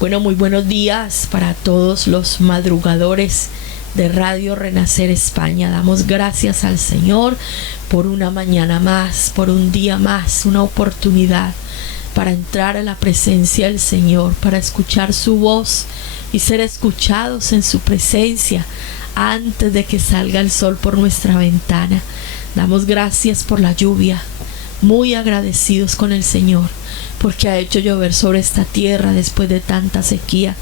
Bueno, muy buenos días para todos los madrugadores de Radio Renacer España. Damos gracias al Señor por una mañana más, por un día más, una oportunidad para entrar a la presencia del Señor, para escuchar su voz y ser escuchados en su presencia antes de que salga el sol por nuestra ventana. Damos gracias por la lluvia, muy agradecidos con el Señor porque ha hecho llover sobre esta tierra después de tanta sequía,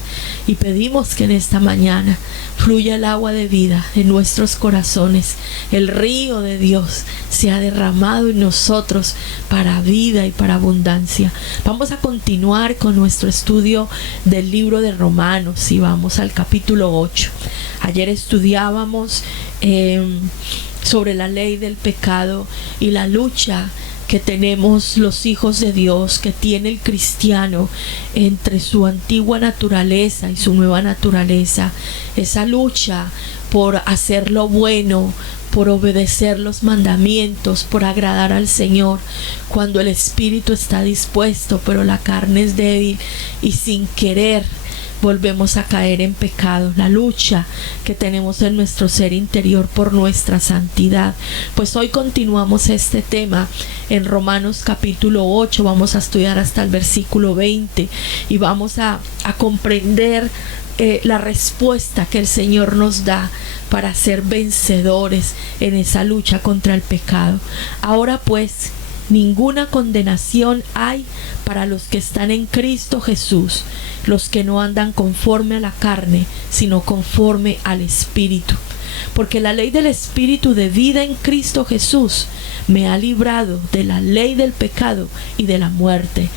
y pedimos que en esta mañana fluya el agua de vida en nuestros corazones. El río de Dios se ha derramado en nosotros para vida y para abundancia. Vamos a continuar con nuestro estudio del libro de Romanos y vamos al capítulo 8. Ayer estudiábamos sobre la ley del pecado y la lucha que tenemos los hijos de Dios, que tiene el cristiano entre su antigua naturaleza y su nueva naturaleza. Esa lucha por hacer lo bueno, por obedecer los mandamientos, por agradar al Señor, cuando el espíritu está dispuesto, pero la carne es débil y sin querer volvemos a caer en pecado. La lucha que tenemos en nuestro ser interior por nuestra santidad. Pues hoy continuamos este tema en Romanos capítulo 8. Vamos a estudiar hasta el versículo 20 y vamos a comprender la respuesta que el Señor nos da para ser vencedores en esa lucha contra el pecado. Ahora pues, ninguna condenación hay para los que están en Cristo Jesús, los que no andan conforme a la carne, sino conforme al Espíritu. Porque la ley del Espíritu de vida en Cristo Jesús me ha librado de la ley del pecado y de la muerte.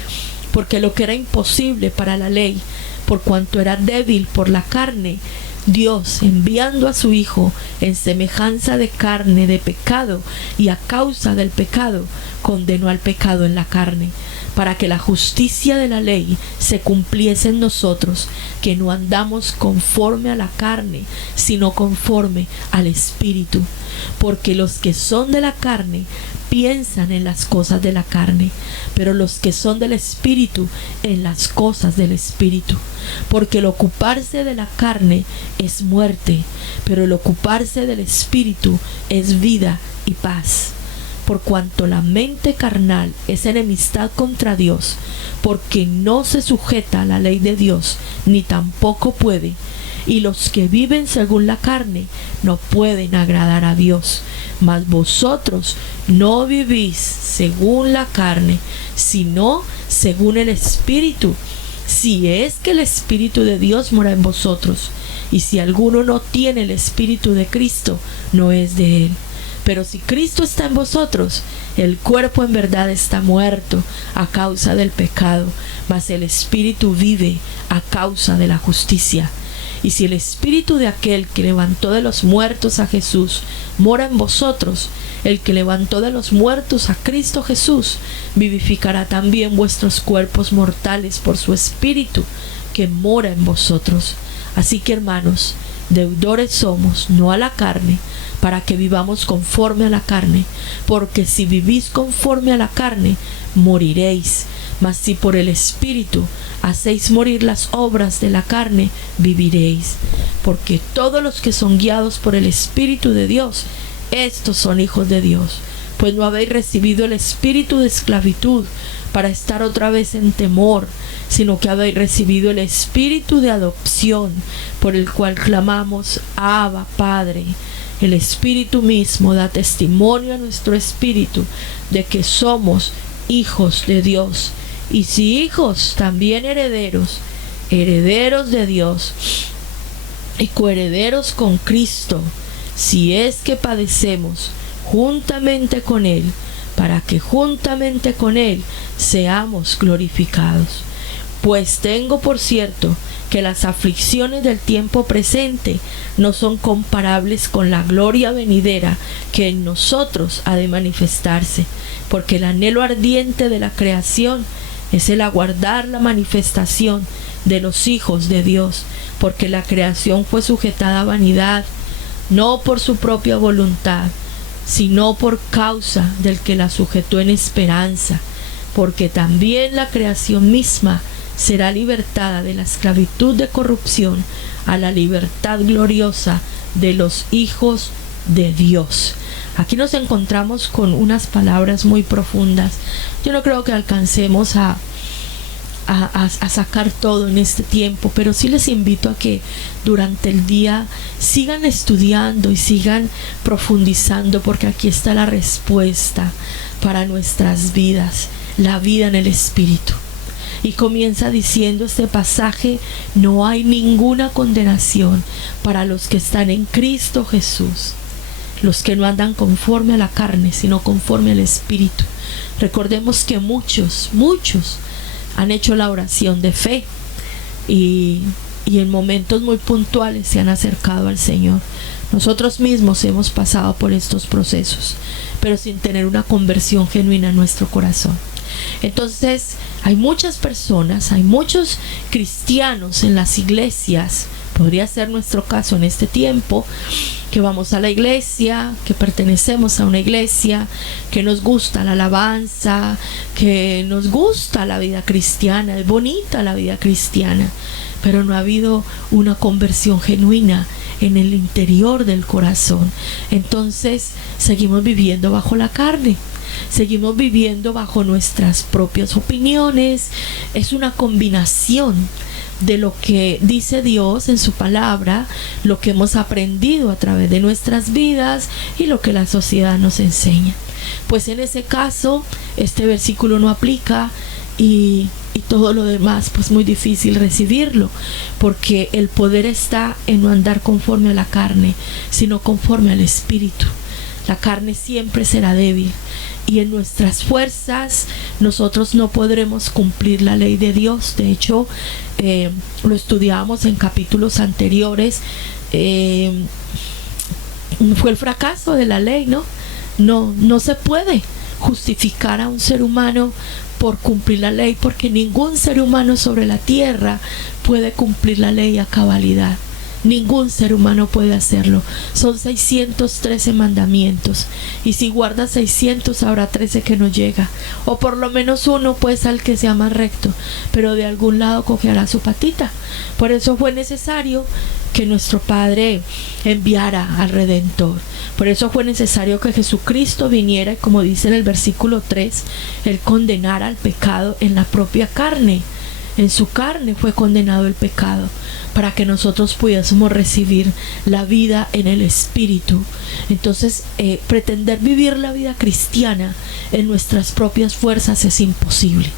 Porque lo que era imposible para la ley, por cuanto era débil por la carne, Dios, enviando a su Hijo en semejanza de carne de pecado, y a causa del pecado, condenó al pecado en la carne, para que la justicia de la ley se cumpliese en nosotros, que no andamos conforme a la carne, sino conforme al Espíritu. Porque los que son de la carne piensan en las cosas de la carne, pero los que son del Espíritu en las cosas del Espíritu. Porque el ocuparse de la carne es muerte, pero el ocuparse del Espíritu es vida y paz. Por cuanto la mente carnal es enemistad contra Dios, porque no se sujeta a la ley de Dios, ni tampoco puede. Y los que viven según la carne no pueden agradar a Dios. Mas vosotros no vivís según la carne, sino según el Espíritu, si es que el Espíritu de Dios mora en vosotros. Y si alguno no tiene el Espíritu de Cristo, no es de él. Pero si Cristo está en vosotros, el cuerpo en verdad está muerto a causa del pecado, mas el Espíritu vive a causa de la justicia. Y si el Espíritu de aquel que levantó de los muertos a Jesús mora en vosotros, el que levantó de los muertos a Cristo Jesús vivificará también vuestros cuerpos mortales por su Espíritu que mora en vosotros. Así que, hermanos, deudores somos, no a la carne, para que vivamos conforme a la carne, porque si vivís conforme a la carne, moriréis. Mas si por el Espíritu hacéis morir las obras de la carne, viviréis. Porque todos los que son guiados por el Espíritu de Dios, estos son hijos de Dios. Pues no habéis recibido el espíritu de esclavitud para estar otra vez en temor, sino que habéis recibido el espíritu de adopción, por el cual clamamos, Abba, Padre. El Espíritu mismo da testimonio a nuestro espíritu de que somos hijos de Dios. Y si hijos, también herederos, herederos de Dios y coherederos con Cristo, si es que padecemos juntamente con Él, para que juntamente con Él seamos glorificados. Pues tengo por cierto que las aflicciones del tiempo presente no son comparables con la gloria venidera que en nosotros ha de manifestarse, porque el anhelo ardiente de la creación es el aguardar la manifestación de los hijos de Dios, porque la creación fue sujetada a vanidad, no por su propia voluntad, sino por causa del que la sujetó en esperanza, porque también la creación misma será libertada de la esclavitud de corrupción a la libertad gloriosa de los hijos de Dios. Aquí nos encontramos con unas palabras muy profundas. Yo no creo que alcancemos a sacar todo en este tiempo, pero sí les invito a que durante el día sigan estudiando y sigan profundizando, porque aquí está la respuesta para nuestras vidas, la vida en el Espíritu. Y comienza diciendo este pasaje: no hay ninguna condenación para los que están en Cristo Jesús, los que no andan conforme a la carne, sino conforme al Espíritu. Recordemos que muchos han hecho la oración de fe y en momentos muy puntuales se han acercado al Señor. Nosotros mismos hemos pasado por estos procesos, pero sin tener una conversión genuina en nuestro corazón. Entonces hay muchas personas, hay muchos cristianos en las iglesias, podría ser nuestro caso en este tiempo, que vamos a la iglesia, que pertenecemos a una iglesia, que nos gusta la alabanza, que nos gusta la vida cristiana, es bonita la vida cristiana, pero no ha habido una conversión genuina en el interior del corazón. Entonces seguimos viviendo bajo la carne, seguimos viviendo bajo nuestras propias opiniones. Es una combinación de lo que dice Dios en su palabra, lo que hemos aprendido a través de nuestras vidas y lo que la sociedad nos enseña. Pues en ese caso este versículo no aplica y todo lo demás pues muy difícil recibirlo, porque el poder está en no andar conforme a la carne, sino conforme al Espíritu. La carne siempre será débil y en nuestras fuerzas nosotros no podremos cumplir la ley de Dios. De hecho, lo estudiábamos en capítulos anteriores. Fue el fracaso de la ley, ¿no? No se puede justificar a un ser humano por cumplir la ley, porque ningún ser humano sobre la tierra puede cumplir la ley a cabalidad. Ningún ser humano puede hacerlo. Son 613 mandamientos, y si guarda 600 habrá 13 que no llega, o por lo menos uno pues al que sea más recto, pero de algún lado cogerá su patita. Por eso fue necesario que nuestro Padre enviara al Redentor. Por eso fue necesario que Jesucristo viniera y, como dice en el versículo 3, Él condenara al pecado en la propia carne. En su carne fue condenado el pecado, para que nosotros pudiésemos recibir la vida en el Espíritu. Entonces, pretender vivir la vida cristiana en nuestras propias fuerzas es imposible.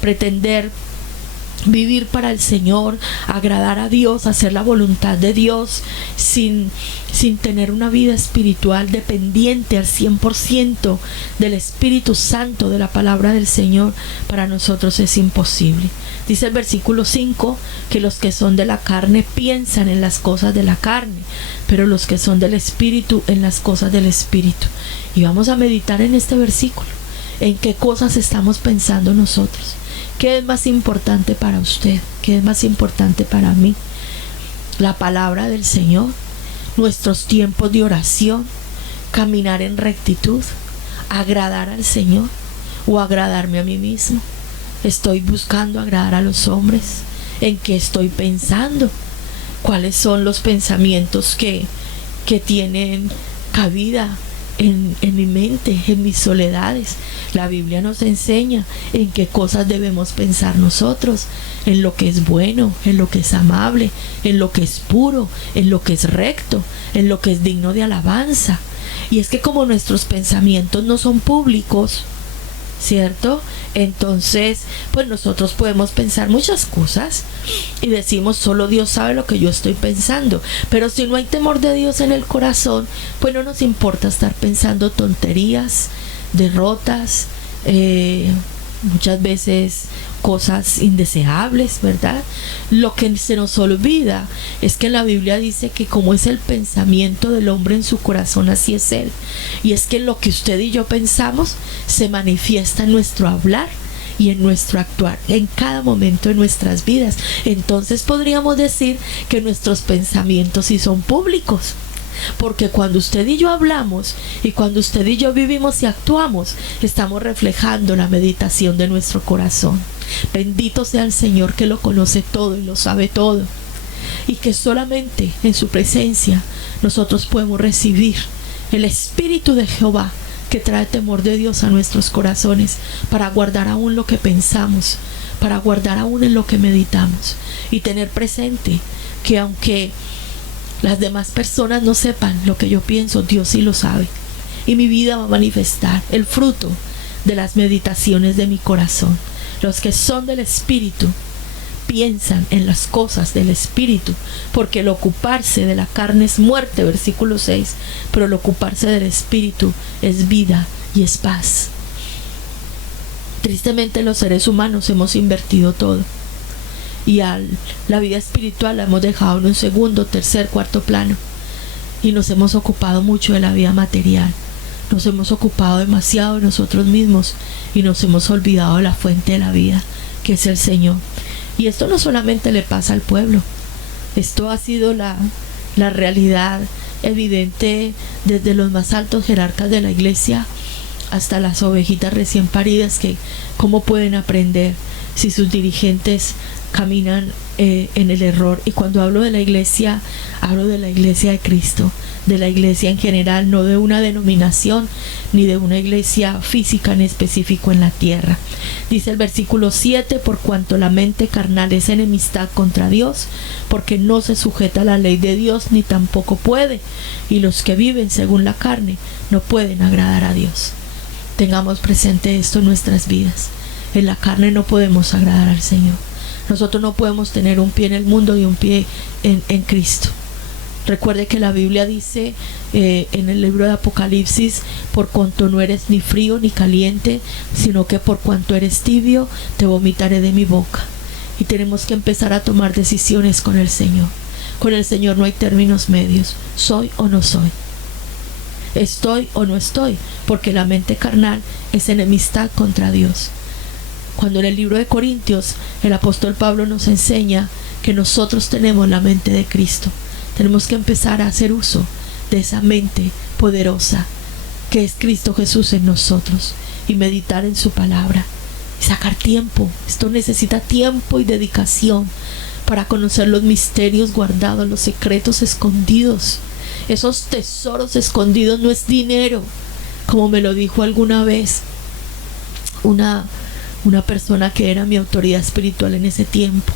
Pretender vivir para el Señor, agradar a Dios, hacer la voluntad de Dios sin tener una vida espiritual dependiente al 100% del Espíritu Santo, de la palabra del Señor, para nosotros es imposible. Dice el versículo 5 que los que son de la carne piensan en las cosas de la carne, pero los que son del Espíritu en las cosas del Espíritu. Y vamos a meditar en este versículo, en qué cosas estamos pensando nosotros. ¿Qué es más importante para usted? ¿Qué es más importante para mí? La palabra del Señor, nuestros tiempos de oración, caminar en rectitud, agradar al Señor o agradarme a mí mismo. ¿Estoy buscando agradar a los hombres? ¿En qué estoy pensando? ¿Cuáles son los pensamientos que tienen cabida en mi mente, en mis soledades? La Biblia nos enseña en qué cosas debemos pensar nosotros: en lo que es bueno, en lo que es amable, en lo que es puro, en lo que es recto, en lo que es digno de alabanza. Y es que como nuestros pensamientos no son públicos, ¿cierto? Entonces, pues nosotros podemos pensar muchas cosas y decimos: solo Dios sabe lo que yo estoy pensando. Pero si no hay temor de Dios en el corazón, pues no nos importa estar pensando tonterías, derrotas, muchas veces cosas indeseables, ¿verdad? Lo que se nos olvida es que la Biblia dice que como es el pensamiento del hombre en su corazón, así es él. Y es que lo que usted y yo pensamos se manifiesta en nuestro hablar y en nuestro actuar, en cada momento de nuestras vidas. Entonces podríamos decir que nuestros pensamientos sí son públicos. porque cuando usted y yo hablamos y cuando usted y yo vivimos y actuamos, estamos reflejando la meditación de nuestro corazón. Bendito sea el Señor, que lo conoce todo y lo sabe todo, y que solamente en su presencia nosotros podemos recibir el Espíritu de Jehová, que trae temor de Dios a nuestros corazones, para guardar aún lo que pensamos, para guardar aún en lo que meditamos, y tener presente que aunque las demás personas no sepan lo que yo pienso, Dios sí lo sabe, y mi vida va a manifestar el fruto de las meditaciones de mi corazón. Los que son del Espíritu piensan en las cosas del Espíritu, porque el ocuparse de la carne es muerte, versículo 6, pero el ocuparse del Espíritu es vida y es paz. Tristemente los seres humanos hemos invertido todo, y la vida espiritual la hemos dejado en un segundo, tercer, cuarto plano, y nos hemos ocupado mucho de la vida material. Nos hemos ocupado demasiado de nosotros mismos y nos hemos olvidado de la fuente de la vida, que es el Señor. Y esto no solamente le pasa al pueblo, esto ha sido la realidad evidente desde los más altos jerarcas de la iglesia hasta las ovejitas recién paridas, que cómo pueden aprender si sus dirigentes caminan en el error. Y cuando hablo de la iglesia, hablo de la iglesia de Cristo, de la iglesia en general, no de una denominación ni de una iglesia física en específico en la tierra. Dice el versículo 7: por cuanto la mente carnal es enemistad contra Dios, porque no se sujeta a la ley de Dios, ni tampoco puede, y los que viven según la carne no pueden agradar a Dios. Tengamos presente esto en nuestras vidas. En la carne no podemos agradar al Señor. Nosotros no podemos tener un pie en el mundo y un pie en Cristo. Recuerde que la Biblia dice en el libro de Apocalipsis: por cuanto no eres ni frío ni caliente, sino que por cuanto eres tibio, te vomitaré de mi boca. Y tenemos que empezar a tomar decisiones con el Señor. Con el Señor no hay términos medios. Soy o no soy. Estoy o no estoy, porque la mente carnal es enemistad contra Dios. Cuando en el libro de Corintios el apóstol Pablo nos enseña que nosotros tenemos la mente de Cristo, tenemos que empezar a hacer uso de esa mente poderosa que es Cristo Jesús en nosotros, y meditar en su palabra y sacar tiempo. Esto necesita tiempo y dedicación para conocer los misterios guardados, los secretos escondidos. Esos tesoros escondidos no es dinero, como me lo dijo alguna vez una persona que era mi autoridad espiritual en ese tiempo,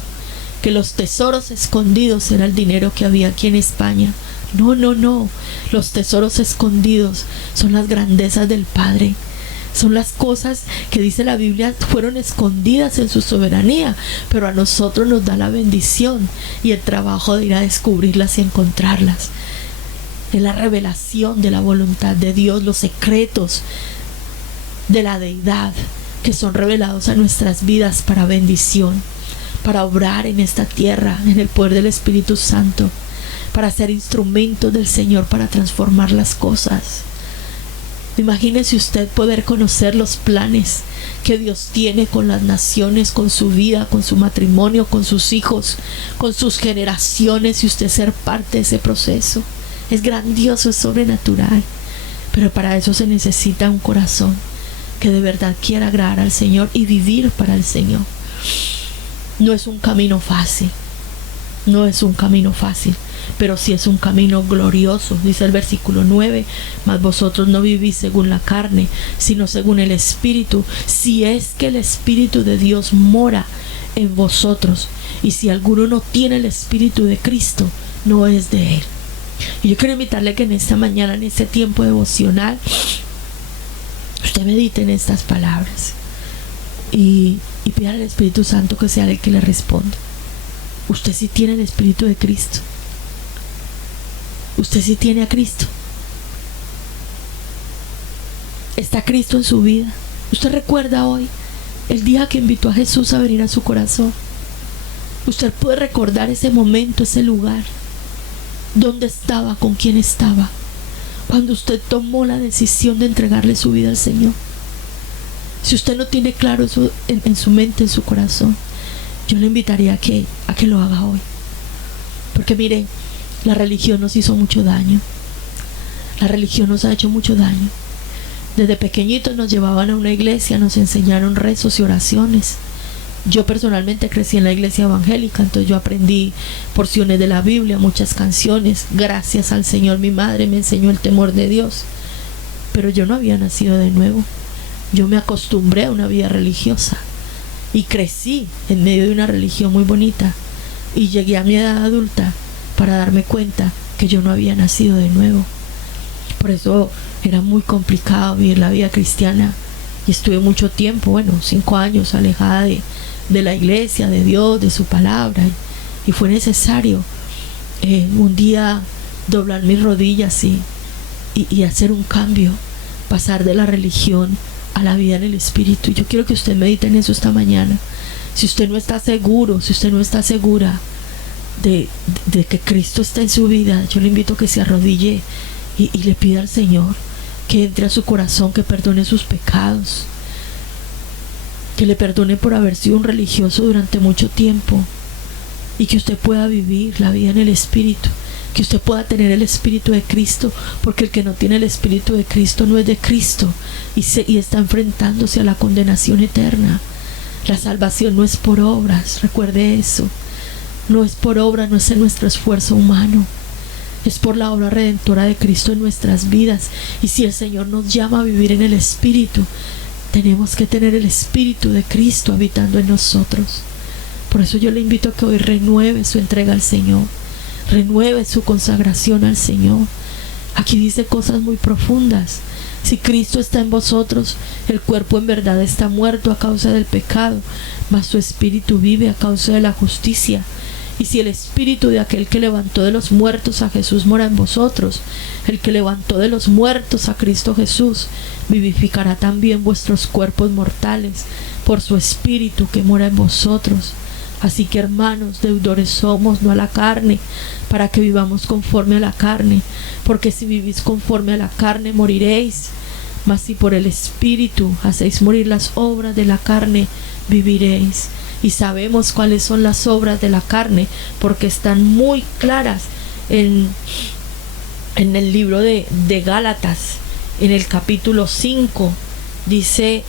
que los tesoros escondidos era el dinero que había aquí en España. No, los tesoros escondidos son las grandezas del Padre, son las cosas que dice la Biblia fueron escondidas en su soberanía, pero a nosotros nos da la bendición y el trabajo de ir a descubrirlas y encontrarlas. Es la revelación de la voluntad de Dios, los secretos de la deidad que son revelados a nuestras vidas para bendición, para obrar en esta tierra en el poder del Espíritu Santo, para ser instrumentos del Señor para transformar las cosas. Imagínese usted poder conocer los planes que Dios tiene con las naciones, con su vida, con su matrimonio, con sus hijos, con sus generaciones, y usted ser parte de ese proceso. Es grandioso, es sobrenatural, pero para eso se necesita un corazón que de verdad quiera agradar al Señor y vivir para el Señor. No es un camino fácil, no es un camino fácil, pero sí es un camino glorioso. Dice el versículo 9: mas vosotros no vivís según la carne, sino según el Espíritu, si es que el Espíritu de Dios mora en vosotros. Y si alguno no tiene el Espíritu de Cristo, no es de Él. Y yo quiero invitarle que en esta mañana, en este tiempo devocional, usted medite en estas palabras y pida al Espíritu Santo que sea el que le responda. Usted sí tiene el Espíritu de Cristo. Usted sí tiene a Cristo. ¿Está Cristo en su vida? ¿Usted recuerda hoy el día que invitó a Jesús a venir a su corazón? Usted puede recordar ese momento, ese lugar, dónde estaba, con quién estaba, cuando usted tomó la decisión de entregarle su vida al Señor. Si usted no tiene claro eso en su mente, en su corazón, yo le invitaría a que lo haga hoy. Porque mire, la religión nos hizo mucho daño. La religión nos ha hecho mucho daño. Desde pequeñitos nos llevaban a una iglesia, nos enseñaron rezos y oraciones. Yo personalmente crecí en la iglesia evangélica, entonces yo aprendí porciones de la Biblia, muchas canciones. Gracias al Señor, mi madre me enseñó el temor de Dios. Pero yo no había nacido de nuevo. Yo me acostumbré a una vida religiosa y crecí en medio de una religión muy bonita, y llegué a mi edad adulta para darme cuenta que yo no había nacido de nuevo. Por eso era muy complicado vivir la vida cristiana, y estuve mucho tiempo, 5 años alejada de la iglesia, de Dios, de su palabra, y fue necesario un día doblar mis rodillas y hacer un cambio, pasar de la religión a la vida en el Espíritu. Yo quiero que usted medite en eso esta mañana. Si usted no está seguro, si usted no está segura de que Cristo está en su vida, yo le invito a que se arrodille y le pida al Señor que entre a su corazón, que perdone sus pecados, que le perdone por haber sido un religioso durante mucho tiempo, y que usted pueda vivir la vida en el Espíritu, que usted pueda tener el Espíritu de Cristo, porque el que no tiene el Espíritu de Cristo no es de Cristo, y está enfrentándose a la condenación eterna. La salvación no es por obras, recuerde eso. No es por obra, no es en nuestro esfuerzo humano, es por la obra redentora de Cristo en nuestras vidas. Y si el Señor nos llama a vivir en el Espíritu, tenemos que tener el Espíritu de Cristo habitando en nosotros. Por eso yo le invito a que hoy renueve su entrega al Señor, renueve su consagración al Señor. Aquí dice cosas muy profundas. Si Cristo está en vosotros, el cuerpo en verdad está muerto a causa del pecado, mas su espíritu vive a causa de la justicia. Y si el espíritu de aquel que levantó de los muertos a Jesús mora en vosotros, el que levantó de los muertos a Cristo Jesús vivificará también vuestros cuerpos mortales por su espíritu que mora en vosotros. Así que, hermanos, deudores somos, no a la carne, para que vivamos conforme a la carne. Porque si vivís conforme a la carne, moriréis. Mas si por el Espíritu hacéis morir las obras de la carne, viviréis. Y sabemos cuáles son las obras de la carne, porque están muy claras en el libro de Gálatas, en el capítulo 5. Dice,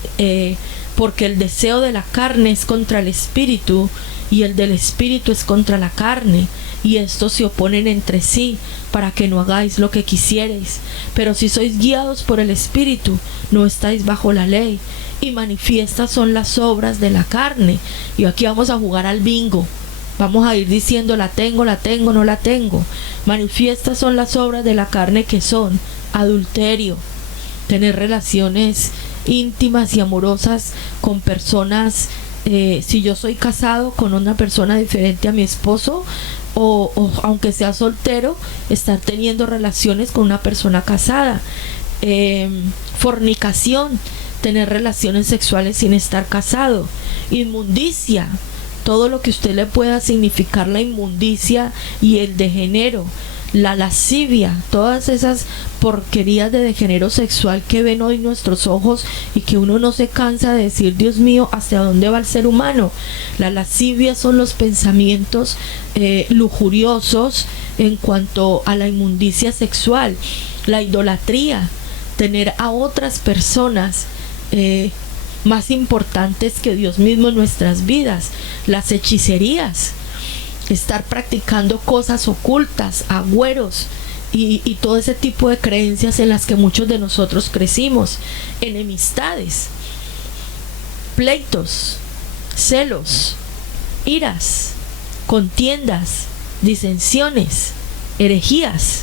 porque el deseo de la carne es contra el Espíritu, y el del Espíritu es contra la carne, y estos se oponen entre sí, para que no hagáis lo que quisiereis. Pero si sois guiados por el Espíritu, no estáis bajo la ley. Y manifiestas son las obras de la carne. Y aquí vamos a jugar al bingo. Vamos a ir diciendo la tengo, no la tengo. Manifiestas son las obras de la carne, que son adulterio, tener relaciones íntimas y amorosas con personas, si yo soy casado, con una persona diferente a mi esposo, o aunque sea soltero, estar teniendo relaciones con una persona casada. Fornicación, tener relaciones sexuales sin estar casado. Inmundicia, todo lo que usted le pueda significar la inmundicia y el degenero. La lascivia, todas esas porquerías de degenero sexual que ven hoy nuestros ojos y que uno no se cansa de decir, Dios mío, ¿hacia dónde va el ser humano? La lascivia son los pensamientos lujuriosos en cuanto a la inmundicia sexual. La idolatría, tener a otras personas más importantes que Dios mismo en nuestras vidas. Las hechicerías, estar practicando cosas ocultas, agüeros y todo ese tipo de creencias en las que muchos de nosotros crecimos. Enemistades, pleitos, celos, iras, contiendas, disensiones, herejías,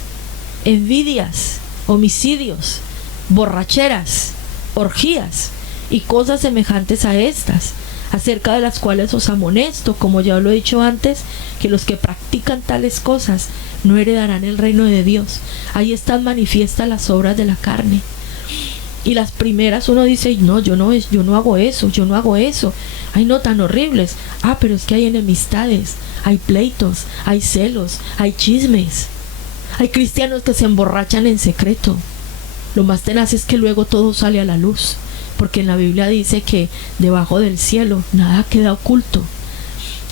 envidias, homicidios, borracheras, orgías y cosas semejantes a estas, acerca de las cuales os amonesto, como ya lo he dicho antes, que los que practican tales cosas no heredarán el reino de Dios. Ahí están manifiestas las obras de la carne. Y las primeras uno dice, no, yo no hago eso. Ay, no, tan horribles. Pero es que hay enemistades, hay pleitos, hay celos, hay chismes. Hay cristianos que se emborrachan en secreto. Lo más tenaz es que luego todo sale a la luz, porque en la Biblia dice que debajo del cielo nada queda oculto,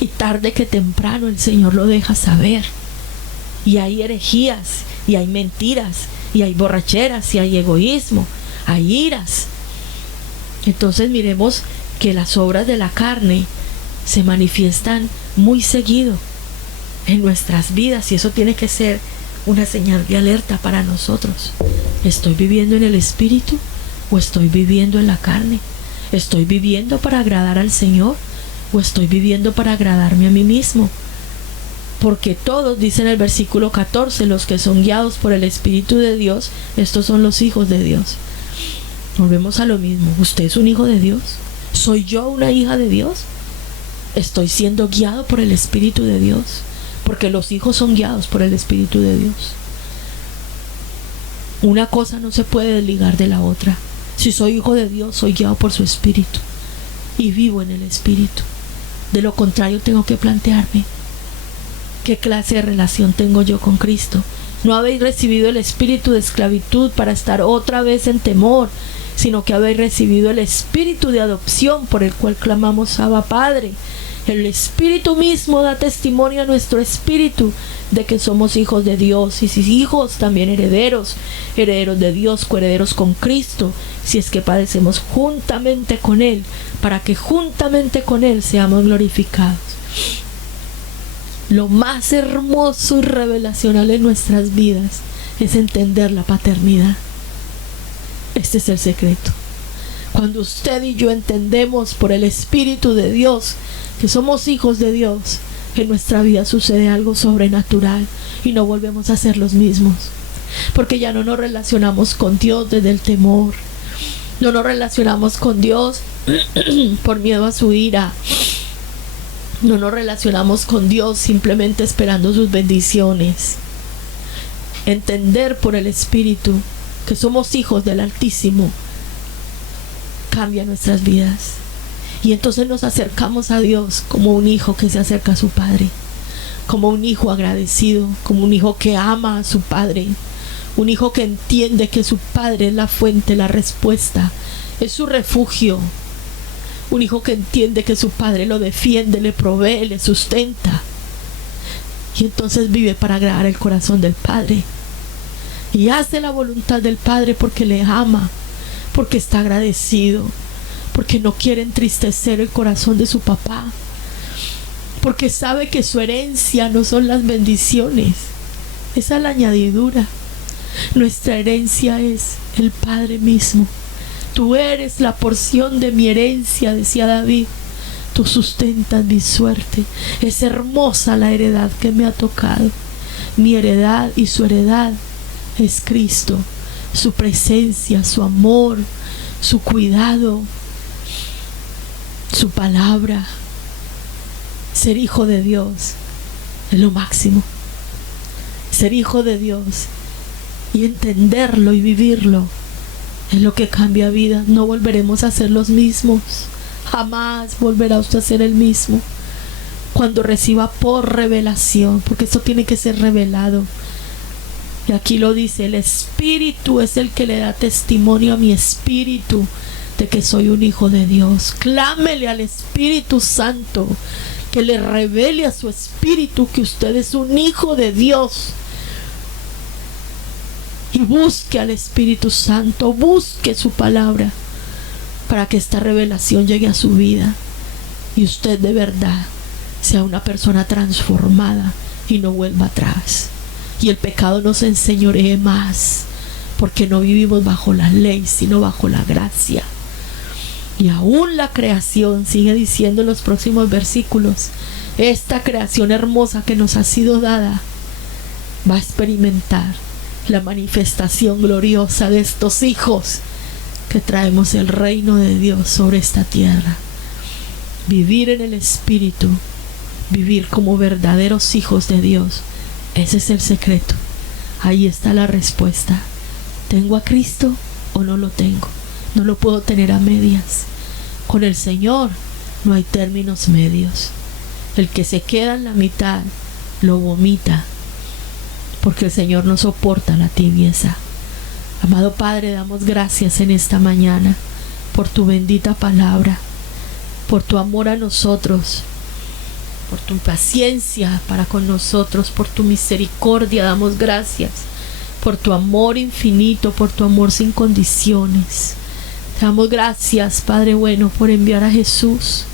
y tarde que temprano el Señor lo deja saber. Y hay herejías, y hay mentiras, y hay borracheras, y hay egoísmo, hay iras. Entonces miremos que las obras de la carne se manifiestan muy seguido en nuestras vidas, y eso tiene que ser una señal de alerta para nosotros. ¿Estoy viviendo en el Espíritu o estoy viviendo en la carne? ¿Estoy viviendo para agradar al Señor o estoy viviendo para agradarme a mí mismo? Porque todos, dice en el versículo 14, los que son guiados por el Espíritu de Dios, estos son los hijos de Dios. Volvemos a lo mismo. ¿Usted es un hijo de Dios? ¿Soy yo una hija de Dios? ¿Estoy siendo guiado por el Espíritu de Dios? Porque los hijos son guiados por el Espíritu de Dios. Una cosa no se puede desligar de la otra. Si soy hijo de Dios, soy guiado por su Espíritu y vivo en el Espíritu. De lo contrario, tengo que plantearme: ¿qué clase de relación tengo yo con Cristo? No habéis recibido el espíritu de esclavitud para estar otra vez en temor, sino que habéis recibido el espíritu de adopción por el cual clamamos Abba Padre. El Espíritu mismo da testimonio a nuestro espíritu de que somos hijos de Dios, y si hijos, también herederos, herederos de Dios, coherederos con Cristo, si es que padecemos juntamente con Él, para que juntamente con Él seamos glorificados. Lo más hermoso y revelacional en nuestras vidas es entender la paternidad. Este es el secreto. Cuando usted y yo entendemos por el Espíritu de Dios que somos hijos de Dios, en nuestra vida sucede algo sobrenatural y no volvemos a ser los mismos, porque ya no nos relacionamos con Dios desde el temor, no nos relacionamos con Dios por miedo a su ira, no nos relacionamos con Dios simplemente esperando sus bendiciones. Entender por el Espíritu que somos hijos del Altísimo cambia nuestras vidas. Y entonces nos acercamos a Dios como un hijo que se acerca a su padre, como un hijo agradecido, como un hijo que ama a su padre, un hijo que entiende que su padre es la fuente, la respuesta, es su refugio, un hijo que entiende que su padre lo defiende, le provee, le sustenta, y entonces vive para agradar el corazón del Padre y hace la voluntad del Padre porque le ama, porque está agradecido, porque no quiere entristecer el corazón de su papá, porque sabe que su herencia no son las bendiciones, esa es la añadidura. Nuestra herencia es el Padre mismo. Tú eres la porción de mi herencia, decía David. Tú sustentas mi suerte. Es hermosa la heredad que me ha tocado. Mi heredad y su heredad es Cristo, su presencia, su amor, su cuidado, su palabra. Ser hijo de Dios es lo máximo. Ser hijo de Dios y entenderlo y vivirlo es lo que cambia vidas. No volveremos a ser los mismos. Jamás volverá usted a ser el mismo cuando reciba por revelación, porque esto tiene que ser revelado. Y aquí lo dice: el Espíritu es el que le da testimonio a mi espíritu de que soy un hijo de Dios. Clámele al Espíritu Santo que le revele a su espíritu que usted es un hijo de Dios. Y busque al Espíritu Santo, busque su palabra para que esta revelación llegue a su vida y usted de verdad sea una persona transformada y no vuelva atrás. Y el pecado no se enseñoree más, porque no vivimos bajo la ley, sino bajo la gracia. Y aún la creación, sigue diciendo en los próximos versículos, esta creación hermosa que nos ha sido dada va a experimentar la manifestación gloriosa de estos hijos que traemos el reino de Dios sobre esta tierra. Vivir en el Espíritu, vivir como verdaderos hijos de Dios, ese es el secreto. Ahí está la respuesta. ¿Tengo a Cristo o no lo tengo? No lo puedo tener a medias. Con el Señor no hay términos medios. El que se queda en la mitad lo vomita, porque el Señor no soporta la tibieza. Amado Padre, damos gracias en esta mañana por tu bendita palabra, por tu amor a nosotros, por tu paciencia para con nosotros, por tu misericordia. Damos gracias por tu amor infinito, por tu amor sin condiciones. Te damos gracias, Padre bueno, por enviar a Jesús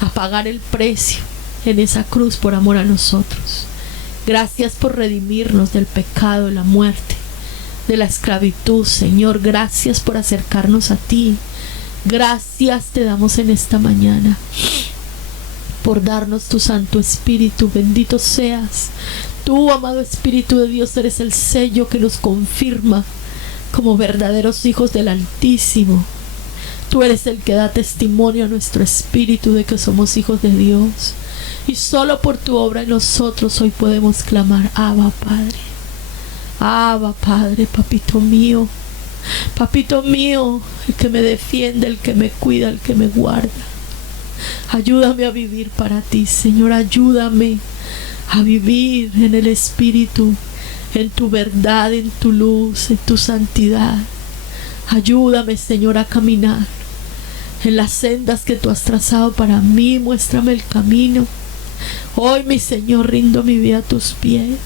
a pagar el precio en esa cruz por amor a nosotros. Gracias por redimirnos del pecado, de la muerte, de la esclavitud, Señor. Gracias por acercarnos a ti. Gracias te damos en esta mañana por darnos tu Santo Espíritu. Bendito seas. Tú, amado Espíritu de Dios, eres el sello que nos confirma como verdaderos hijos del Altísimo. Tú eres el que da testimonio a nuestro espíritu de que somos hijos de Dios. Y solo por tu obra en nosotros hoy podemos clamar: Abba, Padre. Abba, Padre, papito mío. Papito mío, el que me defiende, el que me cuida, el que me guarda. Ayúdame a vivir para ti, Señor. Ayúdame a vivir en el Espíritu, en tu verdad, en tu luz, en tu santidad. Ayúdame, Señor, a caminar en las sendas que tú has trazado para mí. Muéstrame el camino. Hoy, mi Señor, rindo mi vida a tus pies.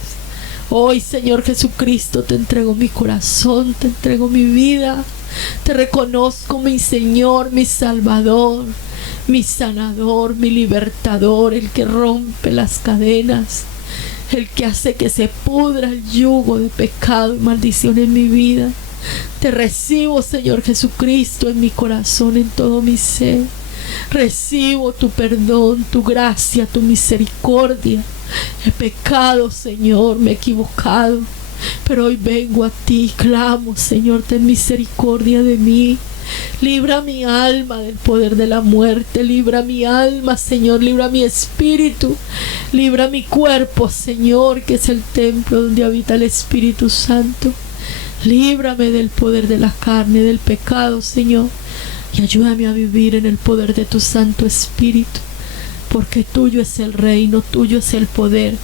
Hoy, Señor Jesucristo, te entrego mi corazón, te entrego mi vida. Te reconozco, mi Señor, mi Salvador, mi sanador, mi libertador, el que rompe las cadenas, el que hace que se pudra el yugo de pecado y maldición en mi vida. Te recibo, Señor Jesucristo, en mi corazón, en todo mi ser. Recibo tu perdón, tu gracia, tu misericordia. He pecado, Señor, me he equivocado, pero hoy vengo a ti, clamo, Señor, ten misericordia de mí. Libra mi alma del poder de la muerte. Libra mi alma, Señor. Libra mi espíritu. Libra mi cuerpo, Señor, que es el templo donde habita el Espíritu Santo. Líbrame del poder de la carne, del pecado, Señor, y ayúdame a vivir en el poder de tu Santo Espíritu, porque tuyo es el reino, tuyo es el poder,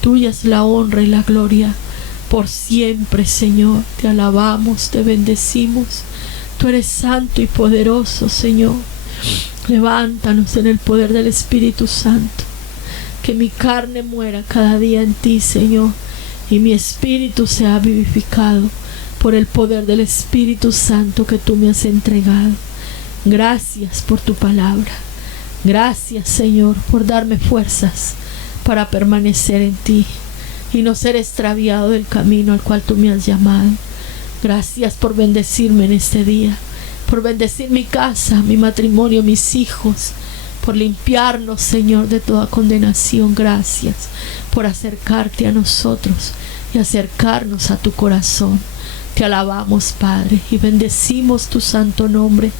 tuya es la honra y la gloria por siempre, Señor. Te alabamos, te bendecimos. Tú eres santo y poderoso, Señor. Levántanos en el poder del Espíritu Santo. Que mi carne muera cada día en ti, Señor, y mi espíritu sea vivificado por el poder del Espíritu Santo que tú me has entregado. Gracias por tu palabra. Gracias, Señor, por darme fuerzas para permanecer en ti y no ser extraviado del camino al cual tú me has llamado. Gracias por bendecirme en este día, por bendecir mi casa, mi matrimonio, mis hijos, por limpiarnos, Señor, de toda condenación. Gracias por acercarte a nosotros y acercarnos a tu corazón. Te alabamos, Padre, y bendecimos tu santo nombre,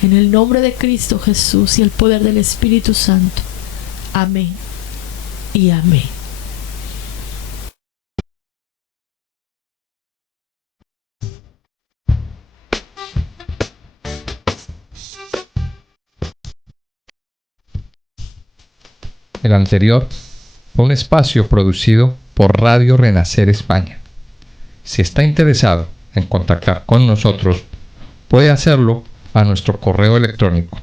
en el nombre de Cristo Jesús y el poder del Espíritu Santo. Amén y amén. El anterior fue un espacio producido por Radio Renacer España. Si está interesado en contactar con nosotros, puede hacerlo a nuestro correo electrónico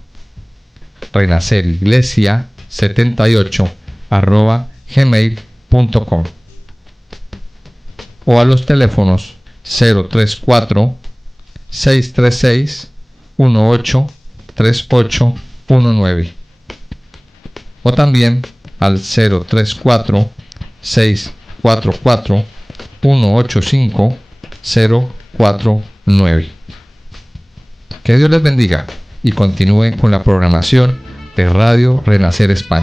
renaceriglesia78@gmail.com o a los teléfonos 034 636 183819 o también al 034 644 185 049. Que Dios les bendiga y continúen con la programación de Radio Renacer España.